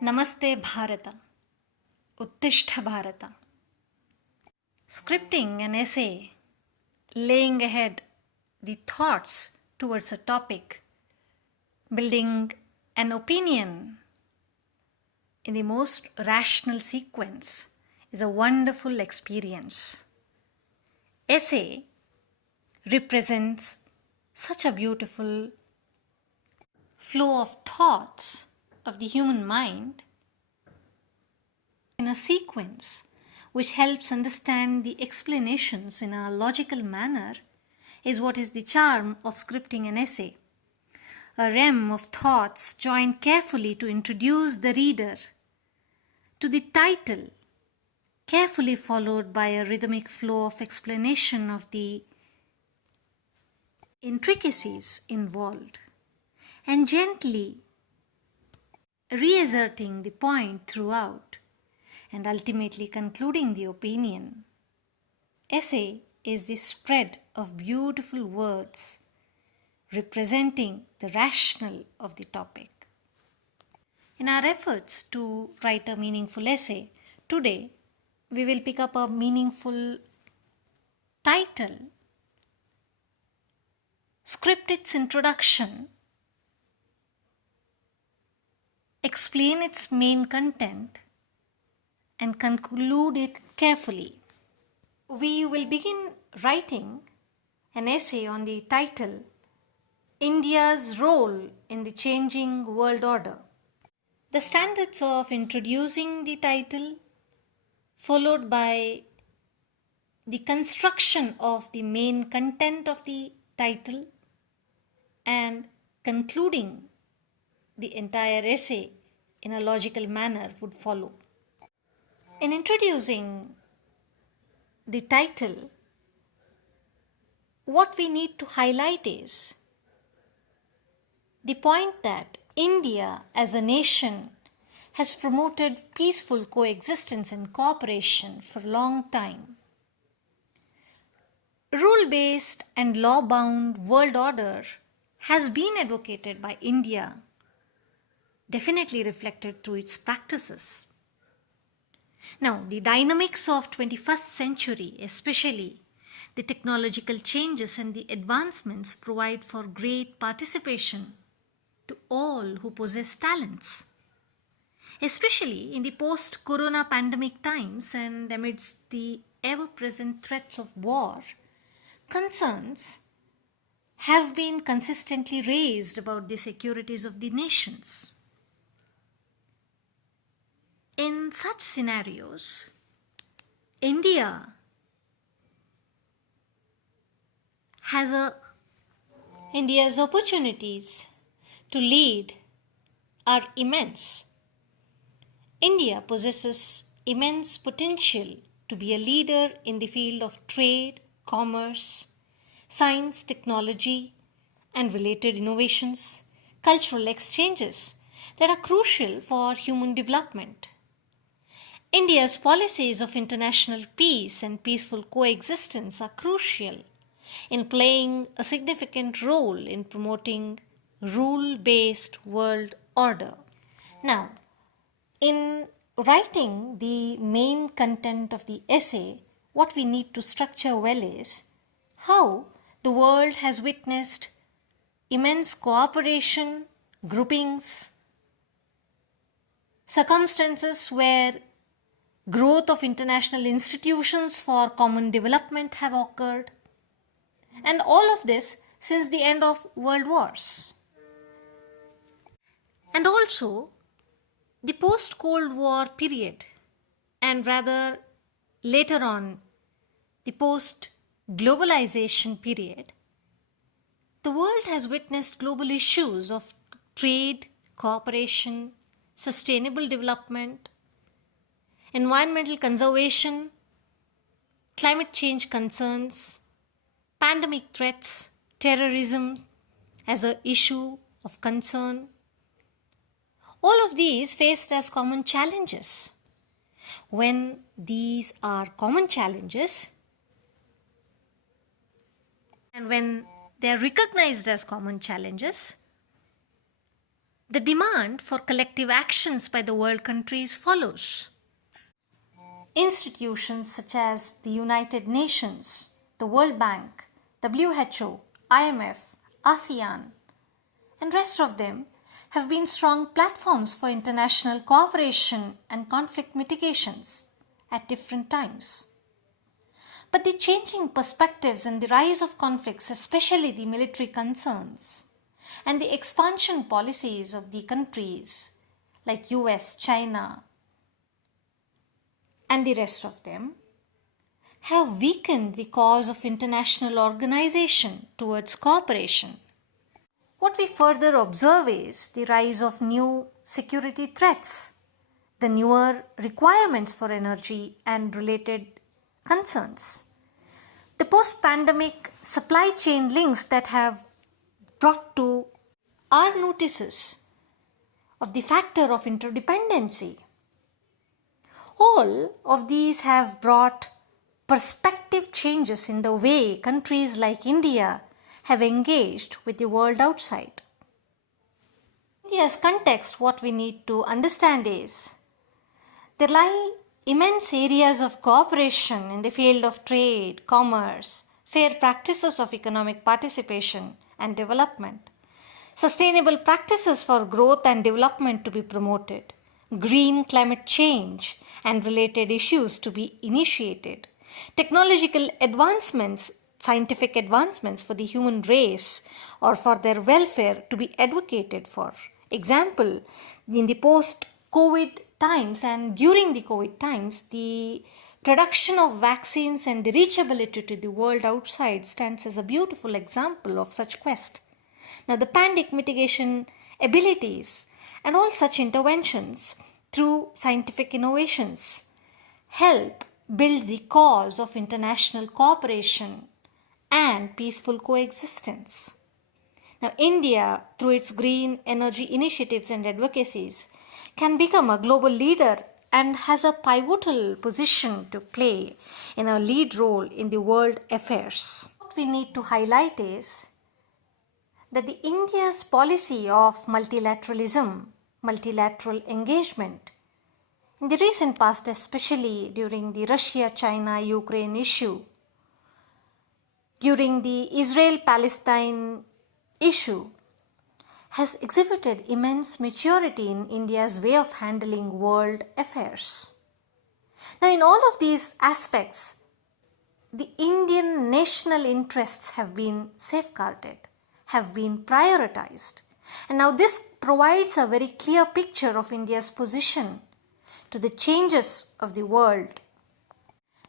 Namaste Bharata, Uttishta Bharata. Scripting an essay, laying ahead the thoughts towards a topic, building an opinion in the most rational sequence is a wonderful experience. Essay represents such a beautiful flow of thoughts of the human mind in a sequence which helps understand the explanations in a logical manner is what is the charm of scripting an essay. A realm of thoughts joined carefully to introduce the reader to the title, carefully followed by a rhythmic flow of explanation of the intricacies involved, and gently reasserting the point throughout, and ultimately concluding the opinion. Essay is the spread of beautiful words representing the rationale of the topic. In our efforts to write a meaningful essay, today we will pick up a meaningful title, script its introduction, explain its main content, and conclude it carefully. We will begin writing an essay on the title, India's Role in the Changing World Order. The standards of introducing the title, followed by the construction of the main content of the title, and concluding the entire essay in a logical manner would follow. In introducing the title, what we need to highlight is the point that India as a nation has promoted peaceful coexistence and cooperation for a long time. Rule-based and law-bound world order has been advocated by India, definitely reflected through its practices. Now, the dynamics of 21st century, especially the technological changes and the advancements, provide for great participation to all who possess talents. Especially in the post-corona pandemic times and amidst the ever-present threats of war, concerns have been consistently raised about the securities of the nations. In such scenarios, India's opportunities to lead are immense. India possesses immense potential to be a leader in the field of trade, commerce, science, technology, and related innovations, cultural exchanges that are crucial for human development. India's policies of international peace and peaceful coexistence are crucial in playing a significant role in promoting rule-based world order. Now, in writing the main content of the essay, what we need to structure well is how the world has witnessed immense cooperation, groupings, circumstances where growth of international institutions for common development have occurred, and all of this since the end of world wars. And also the post-Cold War period, and rather later on the post-globalization period, the world has witnessed global issues of trade, cooperation, sustainable development, environmental conservation, climate change concerns, pandemic threats, terrorism as an issue of concern. All of these faced as common challenges. When these are common challenges and when they are recognized as common challenges, The demand for collective actions by the world countries follows. Institutions such as the United Nations, the World Bank, WHO, IMF, ASEAN, and rest of them have been strong platforms for international cooperation and conflict mitigations at different times. But the changing perspectives and the rise of conflicts, especially the military concerns, and the expansion policies of the countries like US, China, and the rest of them, have weakened the cause of international organization towards cooperation. What we further observe is the rise of new security threats, the newer requirements for energy and related concerns, the post-pandemic supply chain links that have brought to our notices of the factor of interdependency. All of these have brought perspective changes in the way countries like India have engaged with the world outside. In India's context, what we need to understand is there lie immense areas of cooperation in the field of trade, commerce, fair practices of economic participation and development, sustainable practices for growth and development to be promoted, green climate change and related issues to be initiated, technological advancements, scientific advancements for the human race or for their welfare to be advocated for. Example, in the post-COVID times and during the COVID times, the production of vaccines and the reachability to the world outside stands as a beautiful example of such quest. Now, the pandemic mitigation abilities and all such interventions through scientific innovations help build the cause of international cooperation and peaceful coexistence. Now, India, through its green energy initiatives and advocacies, can become a global leader and has a pivotal position to play in a lead role in the world affairs. What we need to highlight is that the India's policy of multilateralism, multilateral engagement, in the recent past, especially during the Russia-China-Ukraine issue, during the Israel-Palestine issue, has exhibited immense maturity in India's way of handling world affairs. Now, in all of these aspects, the Indian national interests have been safeguarded, have been prioritized. And now this provides a very clear picture of India's position to the changes of the world.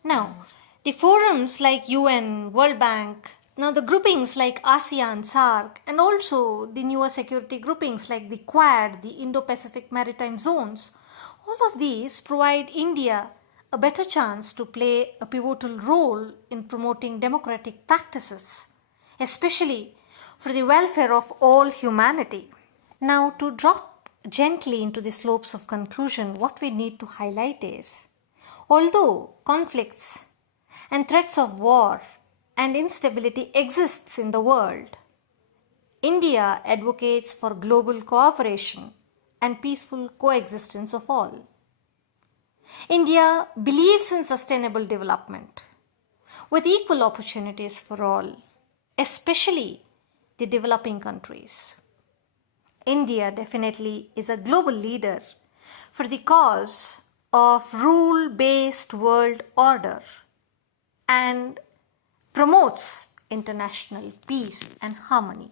Now, the forums like UN, World Bank, now the groupings like ASEAN, SAARC, and also the newer security groupings like the Quad, the Indo-Pacific Maritime Zones, all of these provide India a better chance to play a pivotal role in promoting democratic practices, especially for the welfare of all humanity. Now, to drop gently into the slopes of conclusion, what we need to highlight is, although conflicts and threats of war and instability exists in the world, India advocates for global cooperation and peaceful coexistence of all. India believes in sustainable development with equal opportunities for all, especially the developing countries. India definitely is a global leader for the cause of rule-based world order and promotes international peace and harmony.